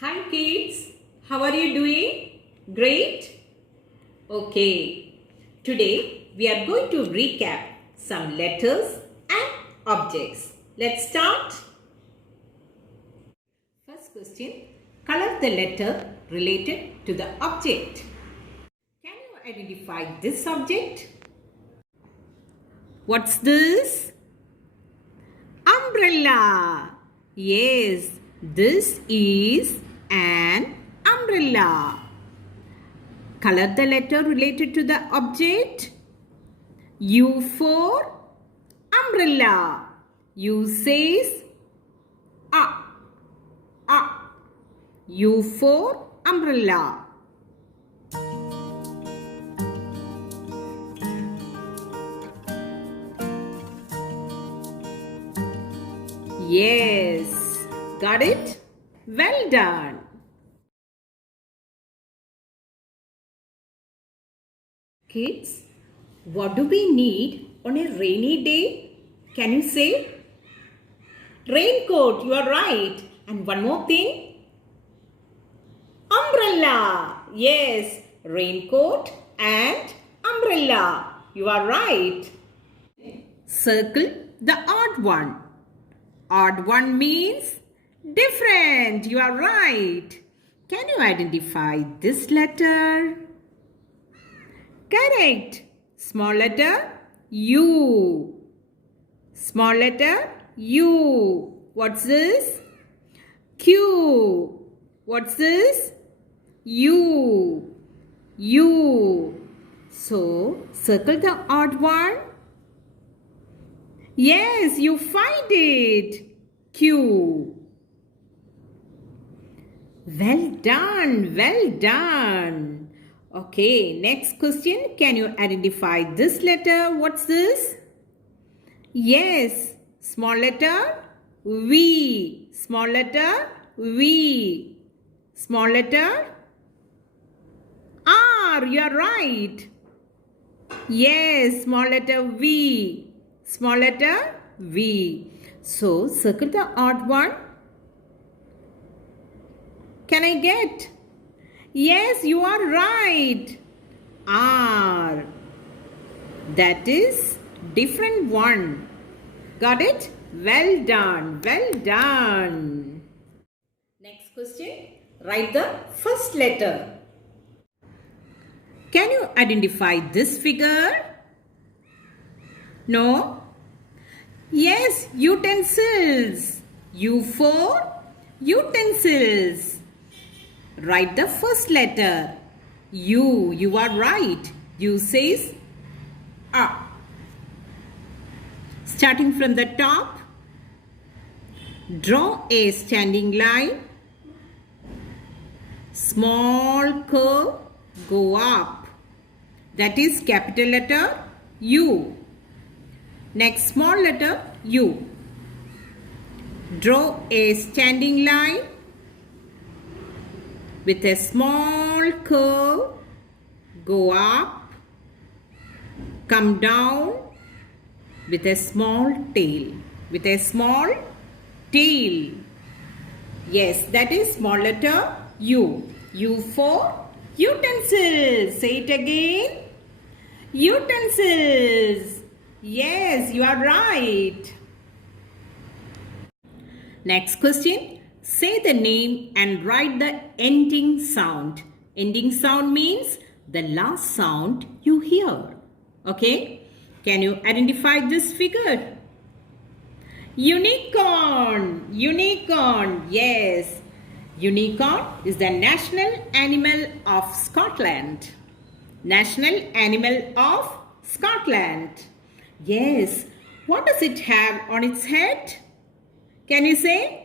Hi kids, how are you doing? Great? Okay, today we are going to recap some letters and objects. Let's start. First question, color the letter related to the object. Can you identify this object? What's this? Umbrella. Yes, this is an umbrella. Color the letter related to the object. U for umbrella. U says a. U for umbrella. Yes, got it? Well done. Kids, what do we need on a rainy day? Can you say? Raincoat, you are right. And one more thing. Umbrella. Yes, raincoat and umbrella. You are right. Circle the odd one. Odd one means different. You are right. Can you identify this letter? Correct. Small letter U. Small letter U. What's this? Q. What's this? U. U. So, circle the odd one. Yes, you find it. Q. Well done. Well done. Okay, next question. Can you identify this letter? What's this? Yes, small letter V. Small letter V. Small letter R. You are right. Yes, small letter V. Small letter V. So, circle the odd one. Can I get? Yes, you are right. R. That is different one. Got it? Well done. Well done. Next question. Write the first letter. Can you identify this figure? No? Yes, utensils. U for utensils. Write the first letter. U. You are right. U says A. Starting from the top, draw a standing line. Small curve, go up. That is capital letter U. Next small letter U. Draw a standing line with a small curve, go up, come down with a small tail. With a small tail. Yes, that is small letter U. U for utensils. Say it again. Utensils. Yes, you are right. Next question. Say the name and write the ending sound. Ending sound means the last sound you hear. Okay? Can you identify this figure? Unicorn. Unicorn. Yes. Unicorn is the national animal of Scotland. National animal of Scotland. Yes. What does it have on its head? Can you say?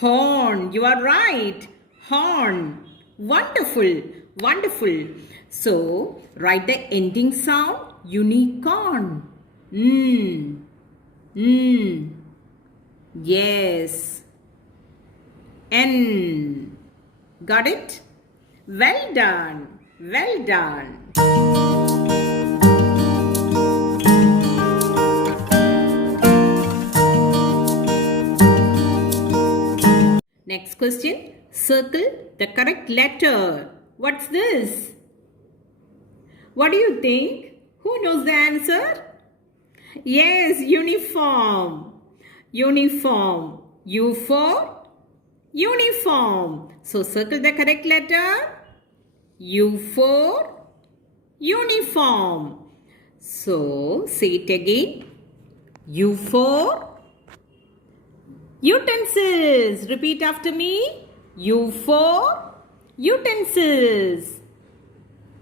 Horn. You are right. Horn. Wonderful. Wonderful. So, write the ending sound. Unicorn. Yes. N. Got it? Well done. Well done. Next question. Circle the correct letter. What's this? What do you think? Who knows the answer? Yes, uniform. Uniform. U for uniform. So circle the correct letter. U for uniform. So say it again. U for utensils. Repeat after me. U for utensils.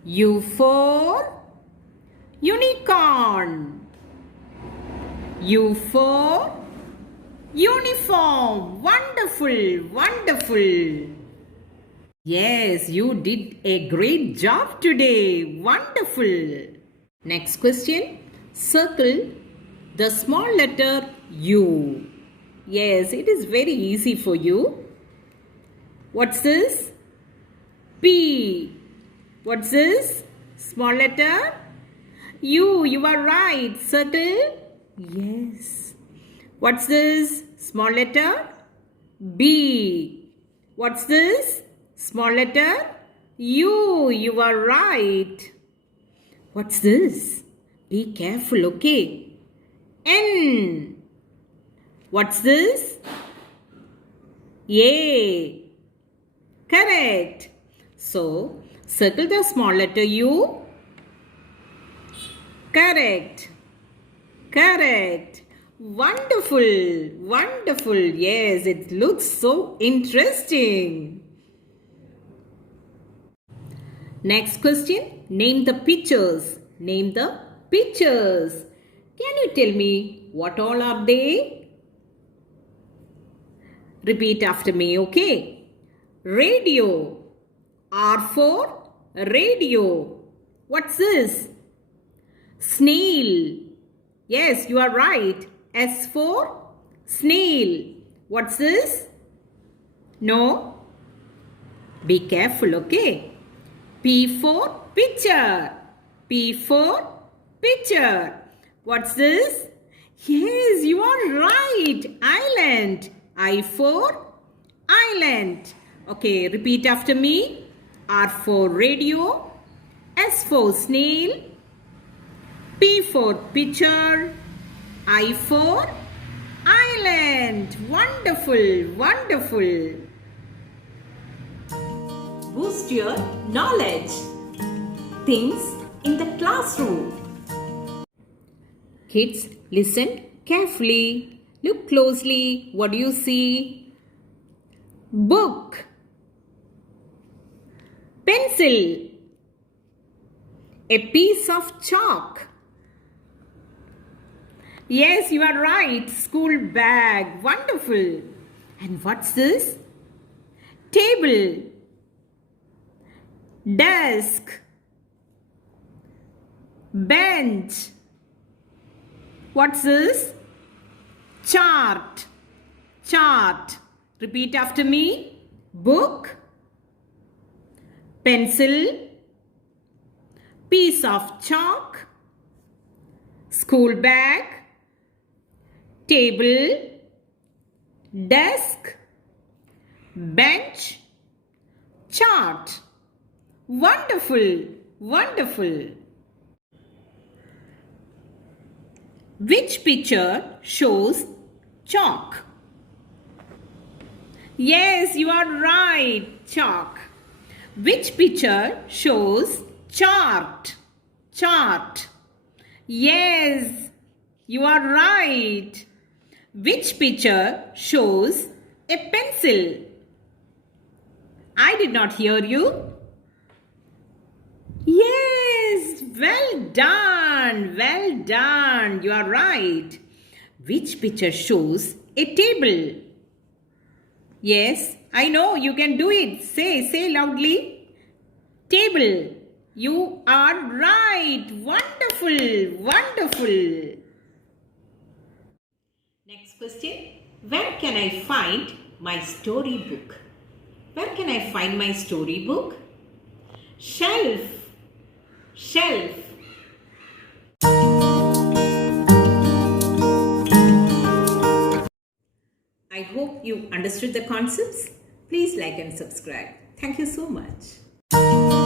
U for unicorn. U for uniform. Wonderful, wonderful. Yes, you did a great job today. Wonderful. Next question. Circle the small letter U. Yes, it is very easy for you. What's this? P. What's this? Small letter? U. You are right. Circle. Yes. What's this? Small letter? B. What's this? Small letter? U. You are right. What's this? Be careful, okay? N. What's this? A. Correct. So, circle the small letter U. Correct. Correct. Wonderful. Wonderful. Yes, it looks so interesting. Next question. Name the pictures. Name the pictures. Can you tell me what all are they? Repeat after me, okay? Radio. R for radio. What's this? Snail. Yes, you are right. S for snail. What's this? No. Be careful, okay? P for picture. P for picture. What's this? Yes, you are right. Island. I for island. Okay, repeat after me. R for radio. S for snail. P for picture. I for island. Wonderful, wonderful. Boost your knowledge. Things in the classroom. Kids, listen carefully. Look closely. What do you see? Book. Pencil. A piece of chalk. Yes, you are right. School bag. Wonderful. And what's this? Table. Desk. Bench. What's this? Chart. Chart. Repeat after me. Book. Pencil. Piece of chalk. School bag. Table. Desk. Bench. Chart. Wonderful. Wonderful. Which picture shows chalk? Yes, you are right. Chalk. Which picture shows chart? Chart. Yes, you are right. Which picture shows a pencil? I did not hear you. Yes, well done. Well done. You are right. Which picture shows a table? Yes, I know you can do it. Say loudly. Table. You are right. Wonderful. Wonderful. Next question. Where can I find my storybook? Where can I find my storybook? Shelf. Shelf. I hope you understood the concepts. Please like and subscribe. Thank you so much.